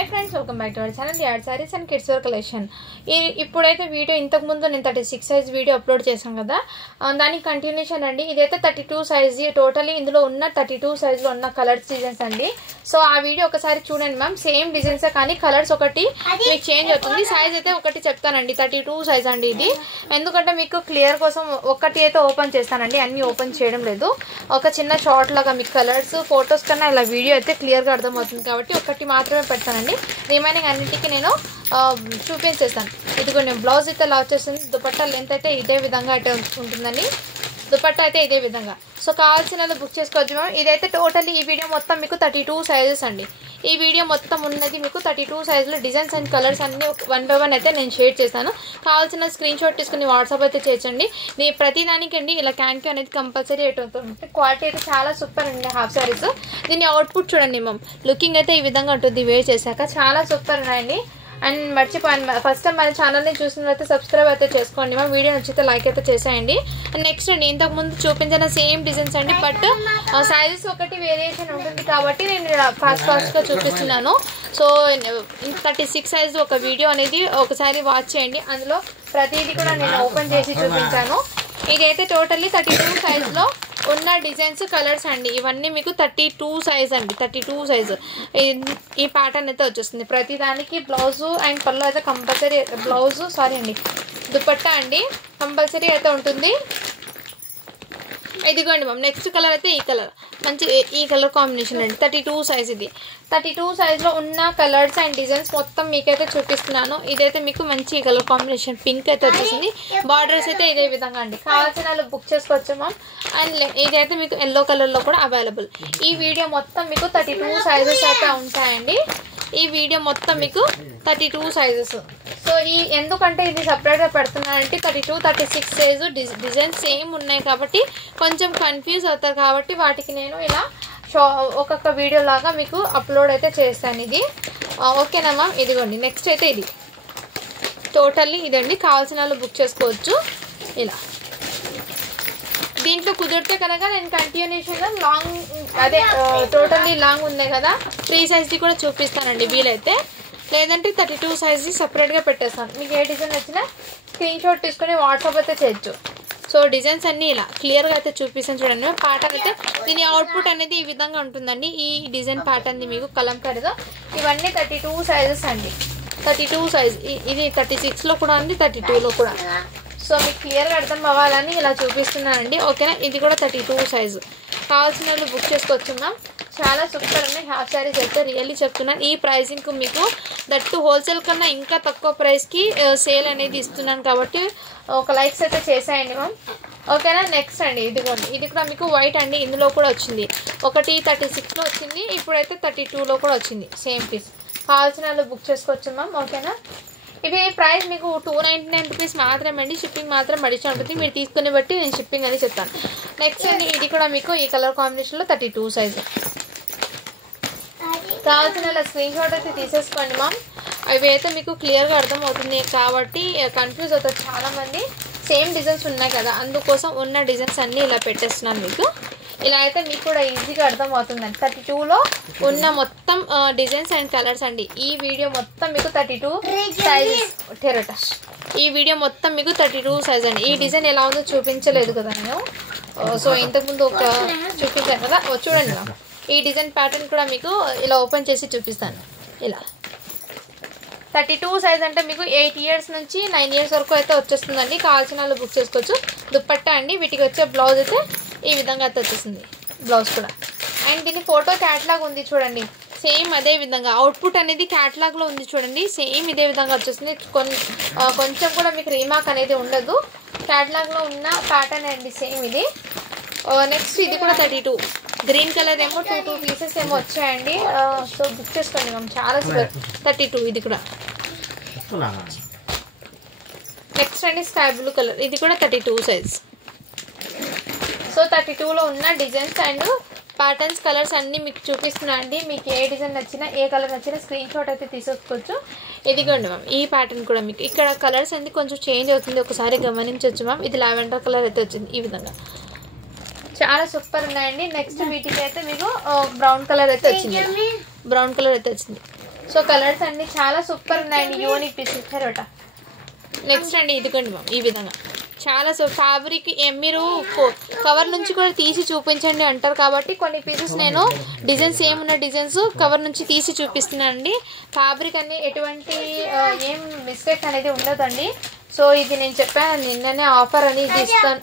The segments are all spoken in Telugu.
Hi friends, welcome back to our channel Yard Sarees and Kids Wear Collection. ఇప్పుడైతే వీడియో ఇంతకు ముందు నేను 36 సైజ్ వీడియో అప్లోడ్ చేశాను కదా, దానికి కంటిన్యూషన్ అండి. ఇదైతే 32 సైజ్, టోటలీ ఇందులో ఉన్న 32 సైజ్ లో ఉన్న కలర్స్ డిజైన్స్ అండి. సో ఆ వీడియో ఒకసారి చూడండి మ్యామ్. సేమ్ డిజైన్స్ కానీ కలర్స్ ఒకటి మీకు చేంజ్ అవుతుంది. సైజ్ అయితే ఒకటి చెప్తానండి, 32 సైజ్ అండి ఇది. ఎందుకంటే మీకు క్లియర్ కోసం ఒకటి అయితే ఓపెన్ చేస్తానండి, అన్ని ఓపెన్ చేయడం లేదు. ఒక చిన్న షార్ట్ లాగా మీకు కలర్స్ ఫొటోస్ కన్నా ఇలా వీడియో అయితే క్లియర్ గా అర్థమవుతుంది కాబట్టి ఒకటి మాత్రమే పెడతానండి. రిమైనింగ్ అన్నిటికీ నేను చూపించేస్తాను. ఇదిగోండి బ్లౌజ్ అయితే ఇలా వచ్చేస్తుంది. దుపట్టా లెంత్ అయితే ఇదే విధంగా అయితే ఉంటుందండి. దుపట్టా అయితే ఇదే విధంగా. సో కావాల్సిన బుక్ చేసుకోవచ్చు మ్యామ్. ఇదైతే టోటల్లీ ఈ వీడియో మొత్తం మీకు 32 సైజెస్ అండి. ఈ వీడియో మొత్తం ఉన్నది మీకు 32 సైజులో డిజైన్స్ అండ్ కలర్స్ అన్ని 1 by 1 అయితే నేను షేర్ చేస్తాను. కావాల్సిన స్క్రీన్ షాట్ తీసుకుని వాట్సాప్ అయితే చేయండి. నేను ప్రతిదానికి అండి ఇలా క్యాన్క్యూ అనేది కంపల్సరీ ఉంటుంది. క్వాలిటీ అయితే చాలా సూపర్ అండి. హాఫ్ సారీస్ దీని అవుట్పుట్ చూడండి మ్యామ్. లుకింగ్ అయితే ఈ విధంగా ఉంటుంది. వేర్ చేశాక చాలా సూపర్ ఉన్నాయండి. అండ్ మర్చిపోయాను, ఫస్ట్ టైం మన ఛానల్ని చూసినట్లయితే సబ్స్క్రైబ్ అయితే చేసుకోండి మా. వీడియో నచ్చితే లైక్ అయితే చేసేయండి. అండ్ నెక్స్ట్ అండి, ఇంతకు ముందు చూపించిన సేమ్ డిజైన్స్ అండి, బట్ సైజెస్ ఒకటి వేరియేషన్ ఉంటుంది కాబట్టి నేను ఫాస్ట్గా చూపిస్తున్నాను. సో 36 సైజ్ ఒక వీడియో అనేది ఒకసారి వాచ్ చేయండి. అందులో ప్రతిదీ కూడా నేను ఓపెన్ చేసి చూపించాను. ఇదైతే టోటల్లీ 32 సైజ్లో ఉన్న డిజైన్స్ కలర్స్ అండి. ఇవన్నీ మీకు 32 సైజ్ అండి. 32 సైజ్ ఈ ప్యాటర్న్ అయితే వచ్చేస్తుంది. ప్రతిదానికి బ్లౌజు అండ్ పళ్ళు అయితే కంపల్సరీ, బ్లౌజు సారీ అండి దుపట్టా అండి కంపల్సరీ అయితే ఉంటుంది. ఇదిగోండి మ్యామ్. నెక్స్ట్ కలర్ అయితే ఈ కలర్, మంచి ఈ కలర్ కాంబినేషన్ అండి. 32 సైజ్ ఇది. 32 సైజ్లో ఉన్న కలర్స్ అండ్ డిజైన్స్ మొత్తం మీకైతే చూపిస్తున్నాను. ఇదైతే మీకు మంచి ఈ కలర్ కాంబినేషన్ పింక్ అయితే వచ్చేసింది. బార్డర్స్ అయితే ఇదే విధంగా అండి. కావాల్సిన వాళ్ళు బుక్ చేసుకోవచ్చు మ్యామ్. అండ్ ఇదైతే మీకు ఎల్లో కలర్లో కూడా అవైలబుల్. ఈ వీడియో మొత్తం మీకు 32 సైజెస్ అయితే ఉంటాయండి. ఈ వీడియో మొత్తం మీకు 32 సైజెస్. సో ఎందుకంటే ఇది సపరేట్గా పెడుతున్నానంటే 32, 36 సైజు డిజైన్స్ సేమ్ ఉన్నాయి కాబట్టి కొంచెం కన్ఫ్యూజ్ అవుతారు కాబట్టి వాటికి నేను ఇలా ఒక్కొక్క వీడియో లాగా మీకు అప్లోడ్ అయితే చేస్తాను. ఇది ఓకేనా మ్యామ్. ఇదిగోండి నెక్స్ట్ అయితే ఇది టోటల్లీ ఇదండి. కావాల్సిన వాళ్ళు బుక్ చేసుకోవచ్చు ఇలా. దీంట్లో కుదిరితే కనుక నేను కంటిన్యూషన్గా లాంగ్ అదే టోటల్లీ లాంగ్ ఉన్నాయి కదా 3 సైజ్ది కూడా చూపిస్తానండి వీలైతే. లేదంటే 32 సైజ్ది సపరేట్గా పెట్టేస్తాను. మీకు ఏ డిజైన్ వచ్చినా స్క్రీన్ షాట్ తీసుకొని వాట్సాప్ అయితే చేయొచ్చు. సో డిజైన్స్ అన్నీ ఇలా క్లియర్గా అయితే చూపిస్తాను చూడండి. ప్యాటర్న్ అయితే దీని అవుట్పుట్ అనేది ఈ విధంగా ఉంటుందండి. ఈ డిజైన్ ప్యాటర్న్ది మీకు కలంకారీలో ఇవన్నీ 32 సైజెస్ అండి. 32 సైజ్. ఇది 36లో కూడా ఉంది, 32లో కూడా. సో మీకు క్లియర్గా అర్థం అవ్వాలని ఇలా చూపిస్తున్నానండి. ఓకేనా. ఇది కూడా 32 సైజు. కావాల్సిన వాళ్ళు బుక్ చేసుకోవచ్చు మ్యామ్. చాలా సూపర్ ఉన్నాయి హాఫ్ శారీస్ అయితే, రియల్లీ చెప్తున్నాను. ఈ ప్రైసింగ్కు మీకు దట్టు హోల్సేల్ కన్నా ఇంకా తక్కువ ప్రైస్కి సేల్ అనేది ఇస్తున్నాను కాబట్టి ఒక లైక్స్ అయితే చేసేయండి మ్యామ్. ఓకేనా. నెక్స్ట్ అండి ఇదిగోండి. ఇది కూడా మీకు వైట్ అండి. ఇందులో కూడా వచ్చింది. ఒకటి 36లో వచ్చింది, ఇప్పుడైతే 32లో కూడా వచ్చింది సేమ్ పీస్. కావాల్సిన వాళ్ళు బుక్ చేసుకోవచ్చు మ్యామ్. ఓకేనా. ఇవి ప్రైస్ మీకు 299 రూపీస్ మాత్రమే అండి. షిప్పింగ్ మాత్రం అడిషనల్ ఉంటుంది. మీరు తీసుకుని బట్టి నేను షిప్పింగ్ అనేది చెప్తాను. నెక్స్ట్ అండి ఇది కూడా మీకు ఈ కలర్ కాంబినేషన్లో 32 సైజు. కావాల్సిన స్క్రీన్ షాట్ అయితే తీసేసుకోండి మ్యామ్. అవి అయితే మీకు క్లియర్గా అర్థమవుతుంది కాబట్టి కన్ఫ్యూజ్ అవుతారు చాలామంది. సేమ్ డిజైన్స్ ఉన్నాయి కదా, అందుకోసం ఉన్న డిజైన్స్ అన్నీ ఇలా పెట్టేస్తున్నాను మీకు. ఇలా అయితే మీకు కూడా ఈజీగా అర్థమవుతుందండి. 32లో ఉన్న మొత్తం డిజైన్స్ అండ్ కలర్స్ అండి. ఈ వీడియో మొత్తం మీకు 32 సైజెస్ టెరట. ఈ వీడియో మొత్తం మీకు 32 సైజ్ అండి. ఈ డిజైన్ ఎలా ఉందో చూపించలేదు కదా నేను. సో ఇంతకుముందు ఒక చూపించాను కదా, చూడండి మ్యామ్. ఈ డిజైన్ ప్యాటర్న్ కూడా మీకు ఇలా ఓపెన్ చేసి చూపిస్తాను. ఇలా 32 సైజ్ అంటే మీకు 8 ఇయర్స్ నుంచి 9 ఇయర్స్ వరకు అయితే వచ్చేస్తుందండి. కావాల్సిన వాళ్ళు బుక్ చేసుకోవచ్చు. దుపట్టా అండి. వీటికి వచ్చే బ్లౌజ్ అయితే ఈ విధంగా అయితే వచ్చేసింది బ్లౌజ్ కూడా. అండ్ దీని ఫోటో క్యాటలాగ్ ఉంది చూడండి. సేమ్ అదే విధంగా అవుట్పుట్ అనేది క్యాటలాగ్లో ఉంది చూడండి. సేమ్ ఇదే విధంగా వచ్చేస్తుంది. కొంచెం కూడా మీకు రీమార్క్ అనేది ఉండదు. క్యాటలాగ్లో ఉన్న ప్యాటర్న్ అండి సేమ్ ఇది. నెక్స్ట్ ఇది కూడా 32. గ్రీన్ కలర్ ఏమో 2 పీసెస్ ఏమో వచ్చాయండి. సో బుక్ చేసుకోండి మ్యామ్. చాలా సూపర్. 32 ఇది కూడా. నెక్స్ట్ అండి స్కై బ్లూ కలర్. ఇది కూడా 32 సైజ్. సో 32లో ఉన్న డిజైన్స్ అండ్ ప్యాటర్న్స్ కలర్స్ అన్నీ మీకు చూపిస్తున్నా అండి. మీకు ఏ డిజైన్ నచ్చినా ఏ కలర్ నచ్చినా స్క్రీన్ షాట్ అయితే తీసుకోవచ్చు. ఇదిగోండి మ్యామ్. ఈ ప్యాటర్న్ కూడా మీకు ఇక్కడ కలర్స్ అనేది కొంచెం చేంజ్ అవుతుంది, ఒకసారి గమనించవచ్చు మ్యామ్. ఇది లావెండర్ కలర్ అయితే వచ్చింది ఈ విధంగా. చాలా సూపర్ ఉన్నాయండి. నెక్స్ట్ వీటికి అయితే మీకు బ్రౌన్ కలర్ అయితే వచ్చింది. బ్రౌన్ కలర్ అయితే వచ్చింది. సో కలర్స్ అన్ని చాలా సూపర్ ఉన్నాయండి, యూనిక్ పీస్ ఇచ్చారట. నెక్స్ట్ అండి ఇదిగోండి మ్యామ్, ఈ విధంగా చాలా ఫ్యాబ్రిక్ మీరు కవర్ నుంచి కూడా తీసి చూపించండి అంటారు కాబట్టి కొన్ని పీసెస్ నేను డిజైన్స్ ఏమున్న డిజైన్స్ కవర్ నుంచి తీసి చూపిస్తున్నానండి. ఫ్యాబ్రిక్ అన్ని ఎటువంటి ఏం మిస్టేక్ అనేది ఉండదండి. సో ఇది నేను చెప్పాను నిన్ననే ఆఫర్ అని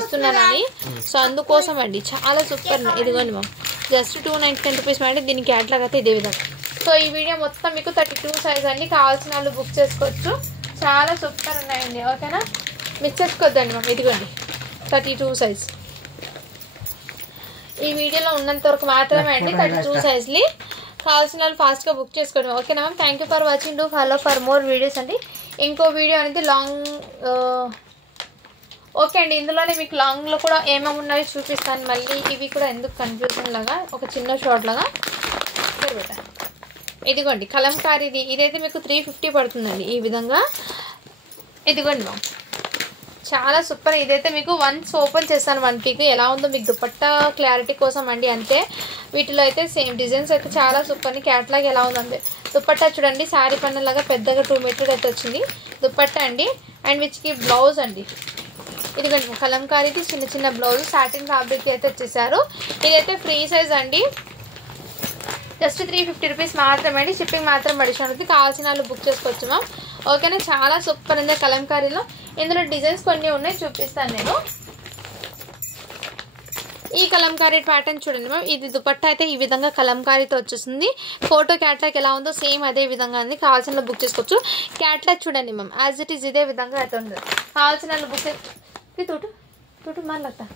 ఇస్తున్నానని, సో అందుకోసం అండి చాలా సూపర్. ఇదిగోండి మ్యామ్, జస్ట్ 299 రూపీస్ అండి. దీని క్యాట్లాగ్ అయితే ఇదే విధంగా. సో ఈ వీడియో మొత్తం మీకు 32 సైజ్ అండి, కావాల్సిన వాళ్ళు బుక్ చేసుకోవచ్చు. చాలా సూపర్ ఉన్నాయండి, ఓకేనా, మిస్ చేసుకోవద్దండి మ్యామ్. ఇదిగోండి 32 సైజ్. ఈ వీడియోలో ఉన్నంత వరకు మాత్రమే అండి 32 సైజ్ని, కావాల్సిన వాళ్ళు ఫాస్ట్గా బుక్ చేసుకోండి, ఓకేనా ma'am. Thank you for watching, do follow for more videos అండి. ఇంకో వీడియో అనేది లాంగ్ ఓకే అండి, ఇందులోనే మీకు లాంగ్లో కూడా ఏమేమి ఉన్నాయో చూపిస్తాను. మళ్ళీ ఇవి కూడా ఎందుకు కన్ఫ్యూజన్ లాగా ఒక చిన్న షార్ట్ లాగా బెటా. ఇదిగోండి కలంకారీది, ఇదైతే మీకు 350 పడుతుందండి ఈ విధంగా. ఇదిగోండి మ్యామ్, చాలా సూపర్. ఇదైతే మీకు వన్స్ ఓపెన్ చేస్తాను 1 పీక్ ఎలా ఉందో మీకు దుపట్టా క్లారిటీ కోసం అండి, అంతే. వీటిలో అయితే సేమ్ డిజైన్స్ అయితే చాలా సూపర్. క్యాట్లాగ్ ఎలా ఉందండి, దుపట్టా చూడండి శారీ పన్నలాగా పెద్దగా 2 మీటర్ అయితే వచ్చింది దుపట్టా అండి. అండ్ విచ్కి బ్లౌజ్ అండి, ఇదిగోండి కలంకారీకి చిన్న చిన్న బ్లౌజ్ సాటిన్ ఫ్యాబ్రిక్ అయితే వచ్చేసారు. ఇదైతే ఫ్రీ సైజ్ అండి, జస్ట్ 350 రూపీస్ మాత్రమే అండి. షిప్పింగ్ మాత్రం అడిషనల్ ఉంది, కావాల్సిన వాళ్ళు బుక్ చేసుకోవచ్చు మ్యామ్, ఓకేనా. చాలా సూపర్ ఉంది కలంకారీలో. ఇందులో డిజైన్స్ కొన్ని ఉన్నాయి, చూపిస్తాను నేను. ఈ కలంకారీ ప్యాటర్న్ చూడండి మ్యామ్, ఇది దుపట్టా అయితే ఈ విధంగా కలంకారీతో వచ్చేస్తుంది. ఫోటో క్యాట్లాగ్ ఎలా ఉందో సేమ్ అదే విధంగా ఉంది, కావాల్సిన బుక్ చేసుకోవచ్చు. క్యాట్లాగ్ చూడండి మ్యామ్, యాజ్ ఇట్ ఈజ్ ఇదే విధంగా అయితే ఉంది, కావాల్సిన బుక్ తోటు మాట్లాడతా.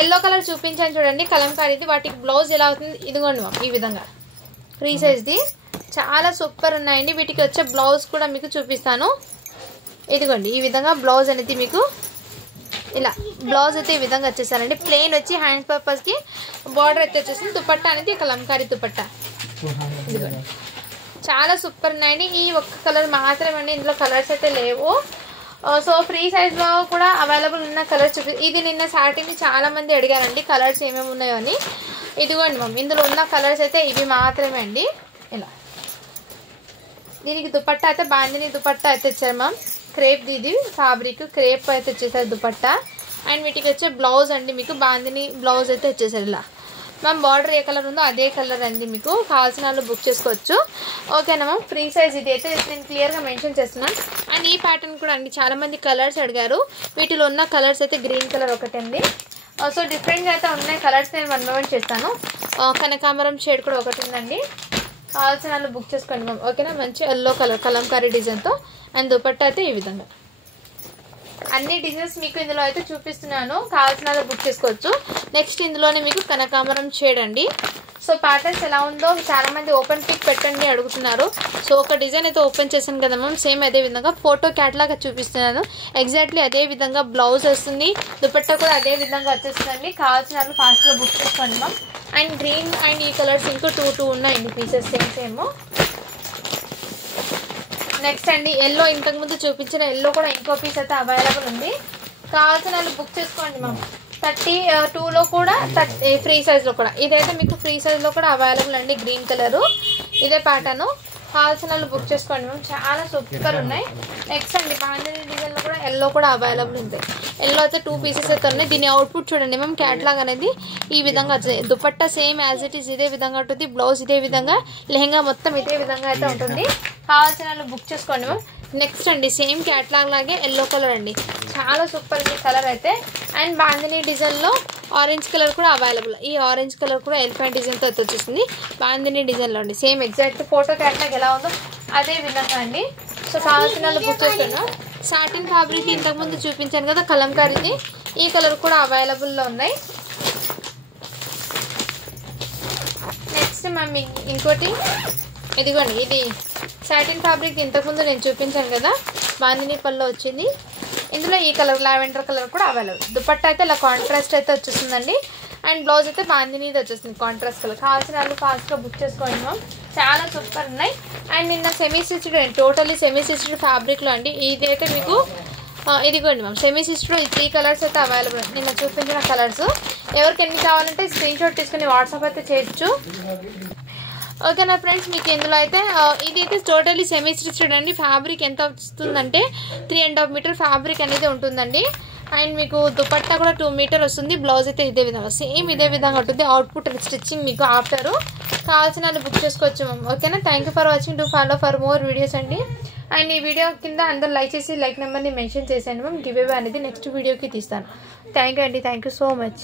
ఎల్లో కలర్ చూపించాను చూడండి కలంకారీది, వాటికి బ్లౌజ్ ఎలా అవుతుంది ఇదిగోండి మ్యామ్, ఈ విధంగా ఫ్రీ సైజ్ది చాలా సూపర్ ఉన్నాయండి. వీటికి వచ్చే బ్లౌజ్ కూడా మీకు చూపిస్తాను. ఇదిగోండి ఈ విధంగా బ్లౌజ్ అనేది మీకు ఇలా బ్లౌజ్ అయితే ఈ విధంగా వచ్చేసారండి. ప్లెయిన్ వచ్చి హ్యాండ్ పర్పస్కి బార్డర్ అయితే వచ్చేసింది. దుపట్టా అనేది కలంకారీ దుపట్టా, ఇదిగోండి చాలా సూపర్ ఉన్నాయండి. ఈ ఒక్క కలర్ మాత్రమే అండి, ఇందులో కలర్స్ అయితే లేవు. సో ఫ్రీ సైజ్లో కూడా అవైలబుల్ ఉన్న కలర్స్ ఇది నిన్న సాటిని చాలా మంది అడిగారండి కలర్స్ ఏమేమి ఉన్నాయో అని. ఇదిగోండి మ్యామ్, ఇందులో ఉన్న కలర్స్ అయితే ఇవి మాత్రమే అండి. ఇలా దీనికి దుపట్టా అయితే బాందిని దుపట్టా అయితే ఇచ్చారు మ్యామ్, క్రేప్ ఇది ఫ్యాబ్రిక్ క్రేప్ అయితే వచ్చేసారు దుపట్టా. అండ్ వీటికి వచ్చే బ్లౌజ్ అండి మీకు బాందిని బ్లౌజ్ అయితే వచ్చేసారు. ఇలా మ్యామ్ బార్డర్ ఏ కలర్ ఉందో అదే కలర్ అండి, మీకు కావాల్సిన వాళ్ళు బుక్ చేసుకోవచ్చు, ఓకేనా మ్యామ్. ఫ్రీ సైజ్ ఇది అయితే నేను క్లియర్గా మెన్షన్ చేస్తున్నాను. అండ్ ఈ ప్యాటర్న్ కూడా అండి చాలా మంది కలర్స్ అడిగారు. వీటిలో ఉన్న కలర్స్ అయితే గ్రీన్ కలర్ ఒకటి అండి. సో డిఫరెంట్గా అయితే ఉన్నాయి కలర్స్, నేను 1 by 1 చేస్తాను. కనకాంబరం షేడ్ కూడా ఒకటి ఉందండి, కావాల్సిన వాళ్ళు బుక్ చేసుకోండి మ్యామ్, ఓకేనా. మంచి ఎల్లో కలర్ కలంకారీ డిజైన్తో. అండ్ దుపట్టా అయితే ఈ విధంగా అన్ని డిజైన్స్ మీకు ఇందులో అయితే చూపిస్తున్నాను, కావాల్సిన వాళ్ళు బుక్ చేసుకోవచ్చు. నెక్స్ట్ ఇందులోనే మీకు కనకాంబరం షేడ్ అండి. సో ప్యాటర్న్స్ ఎలా ఉందో చాలా మంది ఓపెన్ పిక్ పెట్టండి అడుగుతున్నారు. సో ఒక డిజైన్ అయితే ఓపెన్ చేశాను కదా మ్యామ్, సేమ్ అదే విధంగా ఫోటో క్యాట్లాగ్ చూపిస్తున్నాను. ఎగ్జాక్ట్లీ అదే విధంగా బ్లౌజ్ వస్తుంది, దుపట్టా కూడా అదే విధంగా వచ్చేస్తుందండి. కావాల్సిన వాళ్ళు ఫాస్ట్గా బుక్ చేసుకోండి మ్యామ్. అండ్ గ్రీన్ అండ్ ఈ కలర్స్ ఇంకో 2 ఉన్నాయండి పీసెస్ సేమ్. నెక్స్ట్ అండి ఎల్లో, ఇంతకుముందు చూపించిన ఎల్లో కూడా ఇంకో పీస్ అయితే అవైలబుల్ ఉంది, కావాల్సిన వాళ్ళు బుక్ చేసుకోండి మ్యామ్. 32లో కూడా ఫ్రీ సైజ్లో కూడా ఇదైతే మీకు ఫ్రీ సైజ్లో కూడా అవైలబుల్ అండి. గ్రీన్ కలరు ఇదే ప్యాటర్ను, కావాల్సిన వాళ్ళు బుక్ చేసుకోండి మ్యామ్, చాలా సూపర్ ఉన్నాయి. నెక్స్ట్ అండి బాందిని డిజైన్లో కూడా ఎల్లో కూడా అవైలబుల్ ఉంది. ఎల్లో అయితే 2 పీసెస్ అయితే ఉన్నాయి. దీని అవుట్పుట్ చూడండి మ్యామ్, క్యాట్లాగ్ అనేది ఈ విధంగా వచ్చింది. Dupatta same as it is ఇదే విధంగా ఉంటుంది, బ్లౌజ్ ఇదే విధంగా, లెహంగా మొత్తం ఇదే విధంగా అయితే ఉంటుంది, కావాల్సిన వాళ్ళు బుక్ చేసుకోండి మ్యామ్. నెక్స్ట్ అండి సేమ్ క్యాట్లాగ్ లాగే ఎల్లో కలర్ అండి, చాలా సూపర్ ఈ కలర్ అయితే. అండ్ బాందిని డిజైన్లో ఆరెంజ్ కలర్ కూడా అవైలబుల్, ఈ ఆరెంజ్ కలర్ కూడా ఎలిఫెంట్ డిజైన్తో అయితే వచ్చేసింది బాందిని డిజైన్లో అండి. సేమ్ ఎగ్జాక్ట్ ఫోటో క్యాట్లాగ్ ఎలా ఉందో అదే విధంగా అండి. సో కావాల్సిన వాళ్ళు బుక్ చేసుకున్నాం. సాటిన్ ఫ్యాబ్రిక్ ఇంతకుముందు చూపించాను కదా కలంకారీది, ఈ కలర్ కూడా అవైలబుల్లో ఉన్నాయి. నెక్స్ట్ మ్యామ్ ఇంకోటి ఇదిగోండి, ఇది సాటిన్ ఫ్యాబ్రిక్ ఇంతకుముందు నేను చూపించాను కదా బాందిని పల్లో వచ్చింది. ఇందులో ఈ కలర్ లావెండర్ కలర్ కూడా అవైలబుల్. దుపట్టా అయితే ఇలా కాంట్రాస్ట్ అయితే వచ్చేస్తుందండి. అండ్ బ్లౌజ్ అయితే బాందినీది వచ్చేస్తుంది కాంట్రాస్ట్ కలర్, కావాల్సిన వాళ్ళు ఫాస్ట్గా బుక్ చేసుకోండి మ్యామ్, చాలా సూపర్ ఉన్నాయి. అండ్ నిన్న semi stitched totally semi stitched ఫ్యాబ్రిక్లో అండి. ఇది అయితే మీకు ఇదిగోండి మ్యామ్ సెమీ స్టిచ్డ్లో 3 కలర్స్ అయితే అవైలబుల్, నిన్న చూపించిన కలర్స్. ఎవరికి ఎన్ని కావాలంటే స్క్రీన్ షాట్ తీసుకుని వాట్సాప్ అయితే చేయొచ్చు. ఓకేనా ఫ్రెండ్స్, మీకు ఇందులో అయితే ఇది అయితే టోటలీ సెమీ స్టిచ్డ్ అండి. ఫ్యాబ్రిక్ ఎంత వస్తుందంటే 3.5 మీటర్ ఫ్యాబ్రిక్ అనేది ఉంటుందండి. అండ్ మీకు దుపట్టా కూడా 2 మీటర్ వస్తుంది. బ్లౌజ్ అయితే ఇదే విధంగా సేమ్ ఇదే విధంగా ఉంటుంది. అవుట్పుట్ స్టిచ్చింగ్ మీకు ఆఫ్టర్ కావాల్సిన బుక్ చేసుకోవచ్చు మ్యామ్. ఓకేనా, thank you for watching. To follow for more videos అండి. అండ్ ఈ వీడియో కింద అందరూ లైక్ చేసి లైక్ నెంబర్ని మెన్షన్ చేసేయండి మ్యామ్. గివ్ అవే అనేది నెక్స్ట్ వీడియోకి తీస్తాను. థ్యాంక్ యూ అండి, థ్యాంక్ యూ సో మచ్.